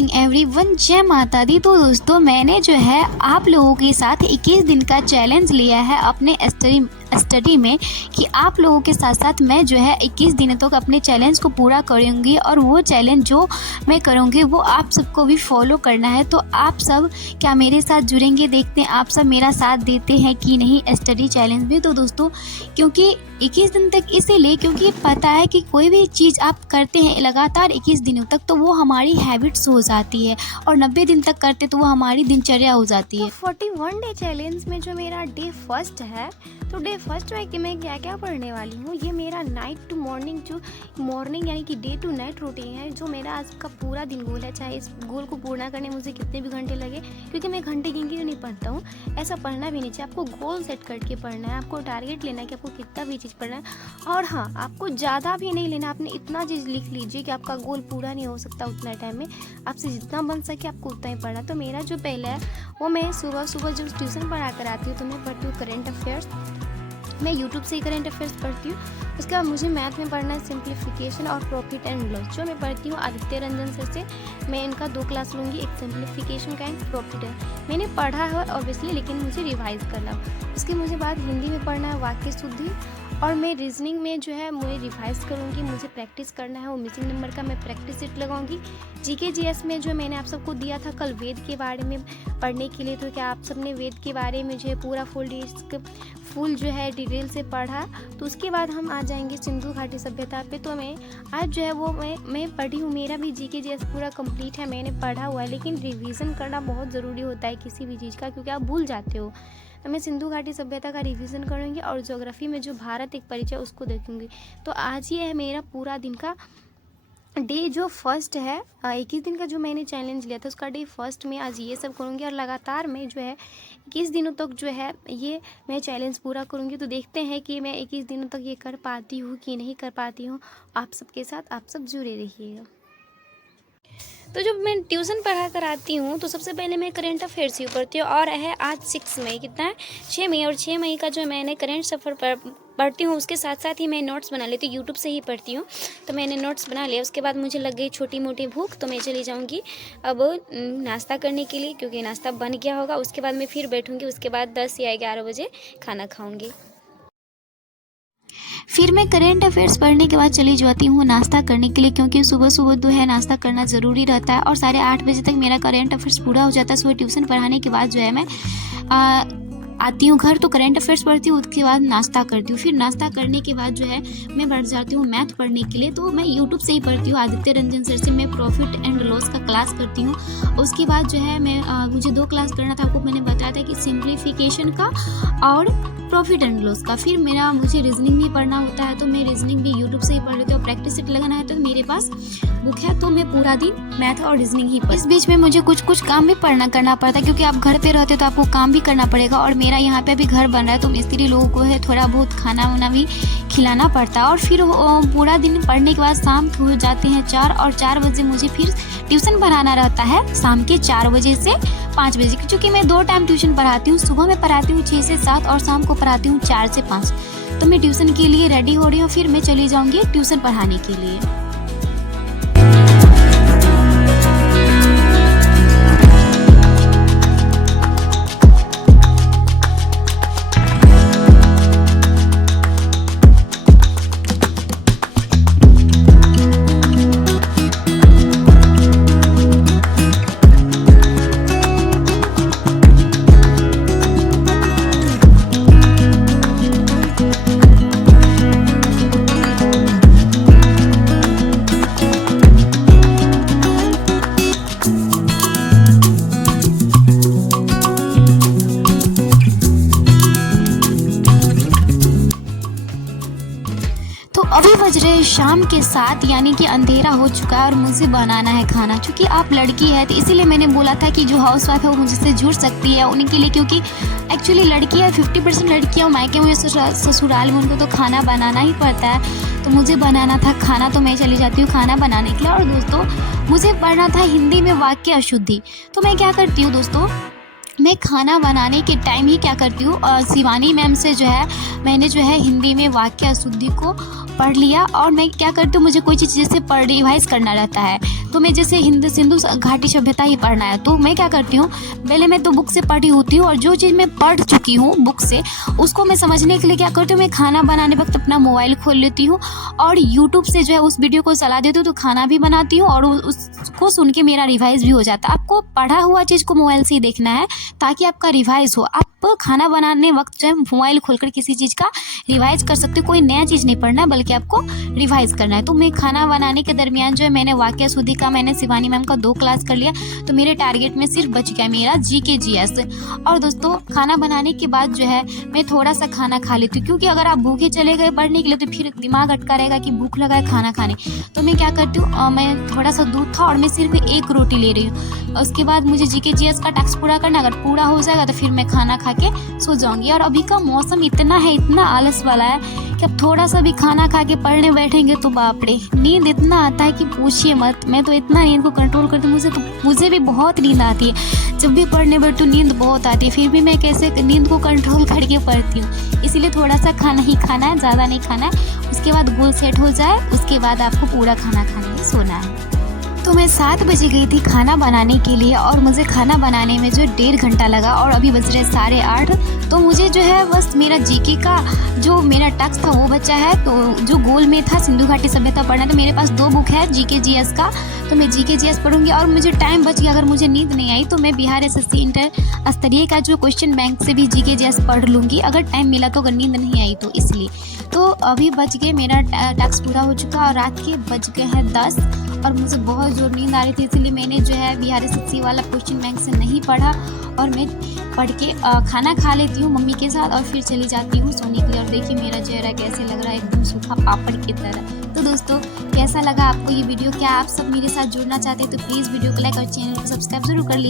Morning everyone, जय माता दी। तो दोस्तों मैंने जो है आप लोगों के साथ 21 दिन का चैलेंज लिया है अपने स्टडी में कि आप लोगों के साथ साथ मैं जो है 21 दिनों तक अपने चैलेंज को पूरा करूँगी और वो चैलेंज जो मैं करूँगी वो आप सबको भी फॉलो करना है। तो आप सब क्या मेरे साथ जुड़ेंगे? देखते हैं आप सब मेरा साथ देते हैं कि नहीं स्टडी चैलेंज में। तो दोस्तों क्योंकि 21 दिन तक इसीलिए क्योंकि पता है कि कोई भी चीज़ आप करते हैं लगातार 21 दिनों तक तो वो हमारी हैबिट्स हो जाती है और 90 दिन तक करते तो वो हमारी दिनचर्या हो जाती है। तो 41 डे चैलेंज में जो मेरा डे फर्स्ट है, तो डे फर्स्ट में कि मैं क्या क्या पढ़ने वाली हूँ, ये मेरा नाइट टू मॉर्निंग जो मॉर्निंग यानी कि डे टू नाइट रूटीन है जो मेरा आज का पूरा दिन गोल है। चाहे इस गोल को पूर्ण करने मुझे कितने भी घंटे लगे, क्योंकि मैं घंटे गिन के नहीं पढ़ता हूँ, ऐसा पढ़ना भी नहीं चाहिए। आपको गोल सेट करके पढ़ना है, आपको टारगेट लेना है कि आपको कितना भी चीज़ पढ़ना है। और हाँ, आपको ज़्यादा भी नहीं लेना, आपने इतना चीज़ लिख लीजिए कि आपका गोल पूरा नहीं हो सकता उतना टाइम में, आपसे जितना बन सके आपको उतना ही पढ़ना। तो मेरा जो पहला है वो मैं सुबह सुबह जब ट्यूशन पढ़ा कर आती हूँ तो मैं पढ़ती हूँ करेंट अफेयर्स। मैं यूट्यूब से ही करेंट अफेयर्स पढ़ती हूँ। उसके बाद मुझे मैथ में पढ़ना है सिंप्लीफिकेशन और प्रॉफिट एंड लॉस, जो मैं पढ़ती हूँ आदित्य रंजन सर से। मैं इनका 2 क्लास लूँगी, एक सिंप्लीफिकेशन का, एक प्रॉफिट है। मैंने पढ़ा है ऑब्वियसली, लेकिन मुझे रिवाइज करना है। उसके मुझे बाद हिंदी में पढ़ना है वाक्य शुद्धि, और मैं रीजनिंग में जो है मुझे रिवाइज करूँगी, मुझे प्रैक्टिस करना है। वो मिसिंग नंबर का मैं प्रैक्टिस सेट लगाऊंगी। जीके जीएस में जो मैंने आप सबको दिया था कल वेद के बारे में पढ़ने के लिए, तो क्या आप सबने वेद के बारे में जो है पूरा फुल जो है डिटेल से पढ़ा? तो उसके बाद हम आ जाएंगे सिंधु घाटी सभ्यता पे। तो मैं आज जो है वो मैं पढ़ी हूँ, मेरा भी जीके जीएस पूरा कंप्लीट है, मैंने पढ़ा हुआ है। लेकिन रिवीजन करना बहुत ज़रूरी होता है किसी भी चीज़ का, क्योंकि आप भूल जाते हो। तो मैं सिंधु घाटी सभ्यता का रिवीजन करूँगी और ज्योग्राफी में जो भारत एक परिचय उसको देखूँगी। तो आज ये है मेरा पूरा दिन का डे जो फर्स्ट है। 21 दिन का जो मैंने चैलेंज लिया था उसका डे फर्स्ट में आज ये सब करूँगी और लगातार मैं जो है 21 दिनों तक जो है ये मैं चैलेंज पूरा करूँगी। तो देखते हैं कि मैं 21 दिनों तक ये कर पाती हूँ कि नहीं कर पाती हूँ। आप सबके साथ आप सब जुड़े रहिएगा। तो जब मैं ट्यूशन पढ़ा कर आती हूँ तो सबसे पहले मैं करेंट अफेयर्स ही पढ़ती हूँ। और है आज 6 मई, कितना है 6 मई, और 6 मई का जो मैंने करेंट सफ़र पढ़ती हूँ उसके साथ साथ ही मैं नोट्स बना लेती हूँ। यूट्यूब से ही पढ़ती हूँ, तो मैंने नोट्स बना लिया। उसके बाद मुझे लग गई छोटी मोटी भूख, तो मैं चली जाऊँगी अब नाश्ता करने के लिए, क्योंकि नाश्ता बन गया होगा। उसके बाद मैं फिर बैठूँगी, उसके बाद 10 या 11 बजे खाना खाऊँगी। फिर मैं करेंट अफेयर्स पढ़ने के बाद चली जाती हूँ नाश्ता करने के लिए, क्योंकि सुबह सुबह जो है नाश्ता करना ज़रूरी रहता है। और 8:30 बजे तक मेरा करेंट अफेयर्स पूरा हो जाता है। सुबह ट्यूशन पढ़ाने के बाद जो है मैं आती हूँ घर, तो करेंट अफेयर्स पढ़ती हूँ, उसके बाद नाश्ता करती हूँ। फिर नाश्ता करने के बाद जो है मैं बैठ जाती हूँ मैथ पढ़ने के लिए। तो मैं यूट्यूब से ही पढ़ती हूँ, आदित्य रंजन सर से मैं प्रॉफिट एंड लॉस का क्लास करती हूँ। उसके बाद जो है मैं मुझे 2 क्लास करना था, आपको मैंने बताया था कि सिंप्लीफिकेशन का और प्रॉफिट एंड लॉस का। फिर मुझे रीजनिंग भी पढ़ना होता है, तो मैं रीजनिंग भी यूट्यूब से ही पढ़ लेती हूँ। प्रैक्टिस सेट लगाना है तो मेरे पास बुक है, तो मैं पूरा दिन मैथ और रीजनिंग ही पढ़। इस बीच में मुझे कुछ काम भी करना पड़ता है, क्योंकि आप घर पे रहते तो आपको काम भी करना पड़ेगा। और मेरा यहाँ पे भी घर बन रहा है, तो मिस्त्री लोगों को है थोड़ा बहुत खाना वाना भी खिलाना पड़ता है। और फिर पूरा दिन पढ़ने के बाद शाम हो जाते हैं 4, और 4 बजे मुझे फिर ट्यूशन पढ़ाना रहता है, शाम के 4 बजे से 5 बजे, क्योंकि मैं 2 टाइम ट्यूशन पढ़ाती हूँ। सुबह में पढ़ाती हूँ 6 से 7 और शाम को पढ़ाती हूँ 4 से 5। तो मैं ट्यूशन के लिए रेडी हो रही हूँ, फिर मैं चली जाऊँगी ट्यूशन पढ़ाने के लिए। अभी बज रहे शाम के 7, यानी कि अंधेरा हो चुका है और मुझे बनाना है खाना। क्योंकि आप लड़की है तो इसीलिए मैंने बोला था कि जो हाउस वाइफ है वो मुझसे जुड़ सकती है उनके लिए, क्योंकि एक्चुअली लड़की है 50% लड़कियाँ मायके में ससुराल में उनको तो खाना बनाना ही पड़ता है। तो मुझे बनाना था खाना, तो मैं चली जाती हूँ खाना बनाने के लिए। और दोस्तों मुझे पढ़ना था हिंदी में वाक्य अशुद्धि। तो मैं क्या करती हूँ दोस्तों, मैं खाना बनाने के टाइम ही क्या करती हूँ, शिवानी मैम से जो है मैंने जो है हिंदी में वाक्य अशुद्धि को पढ़ लिया। और मैं क्या करती हूँ, मुझे कोई चीज़ जैसे रिवाइज करना रहता है तुम्हें जैसे हिंद सिंधु घाटी सभ्यता ही पढ़ना है तो मैं क्या करती हूँ, पहले मैं तो बुक से पढ़ी होती हूँ और जो चीज़ मैं पढ़ चुकी हूँ बुक से उसको मैं समझने के लिए क्या करती हूँ, मैं खाना बनाने वक्त अपना मोबाइल खोल लेती हूँ और यूट्यूब से जो है उस वीडियो को चला देती हूँ, तो खाना भी बनाती हूँ और उसको सुन के मेरा रिवाइज भी हो जाता है। आपको पढ़ा हुआ चीज़ को मोबाइल से ही देखना है ताकि आपका रिवाइज हो। आप खाना बनाने वक्त जो है मोबाइल खोलकर किसी चीज़ का रिवाइज कर सकते हो। कोई नया चीज़ नहीं पढ़ना बल्कि आपको रिवाइज करना है। तो मैं खाना बनाने के दरमियान जो है मैंने वाक्य शुद्धि का, मैंने शिवानी मैम का 2 क्लास कर लिया, तो मेरे टारगेट में सिर्फ बच गया मेरा GK GS। और दोस्तों खाना बनाने के बाद जो है मैं थोड़ा सा खाना खा लेती हूँ, क्योंकि अगर आप भूखे चले गए पढ़ने के लिए तो फिर दिमाग अटका रहेगा कि भूख लगा है खाना खाने। तो मैं क्या करती हूँ, मैं थोड़ा सा दूध था और मैं सिर्फ 1 रोटी ले रही हूँ। उसके बाद मुझे GK GS का टास्क पूरा करना, अगर पूरा हो जाएगा तो फिर मैं खाना खा के सो जाऊंगी। और अभी का मौसम इतना है, इतना आलस वाला है कि अब थोड़ा सा भी खाना खा के पढ़ने बैठेंगे तो बाप रे नींद इतना आता है कि पूछिए मत। मैं तो इतना नींद को कंट्रोल करती हूँ, मुझे भी बहुत नींद आती है। जब भी पढ़ने बैठूँ नींद बहुत आती है, फिर भी मैं कैसे नींद को कंट्रोल करके पढ़ती हूँ। इसीलिए थोड़ा सा खाना ही खाना है, ज़्यादा नहीं खाना है। उसके बाद गोल सेट हो जाए उसके बाद आपको पूरा खाना खाने में सोना है। तो मैं 7 बजे गई थी खाना बनाने के लिए और मुझे खाना बनाने में जो 1.5 घंटा लगा और अभी बज रहे 8:30। तो मुझे जो है बस मेरा GK का जो मेरा टास्क था वो बचा है। तो जो गोल में था सिंधु घाटी सभ्यता पढ़ना, तो मेरे पास 2 बुक है GK GS का, तो मैं GK GS पढ़ूंगी। और मुझे टाइम बच गया, अगर मुझे नींद नहीं आई तो मैं बिहार SSC इंटर स्तरीय का जो क्वेश्चन बैंक से भी GK GS पढ़ लूँगी अगर टाइम मिला तो, अगर नींद नहीं आई तो इसलिए। तो अभी बच गए, मेरा टास्क पूरा हो चुका और रात के बज गए हैं 10 और मुझे बहुत जोर नींद आ रही थी, इसलिए मैंने जो है बिहार SSC वाला क्वेश्चन बैंक से नहीं पढ़ा और मैं पढ़ के खाना खा लेती हूँ मम्मी के साथ और फिर चली जाती हूँ सोने के लिए। और देखिए मेरा चेहरा कैसे लग रहा है, एकदम सूखा पापड़ की तरह। तो दोस्तों कैसा लगा आपको ये वीडियो? क्या आप सब मेरे साथ जुड़ना चाहते हैं तो प्लीज़ वीडियो को लाइक और चैनल को सब्सक्राइब जरूर कर लीजिए।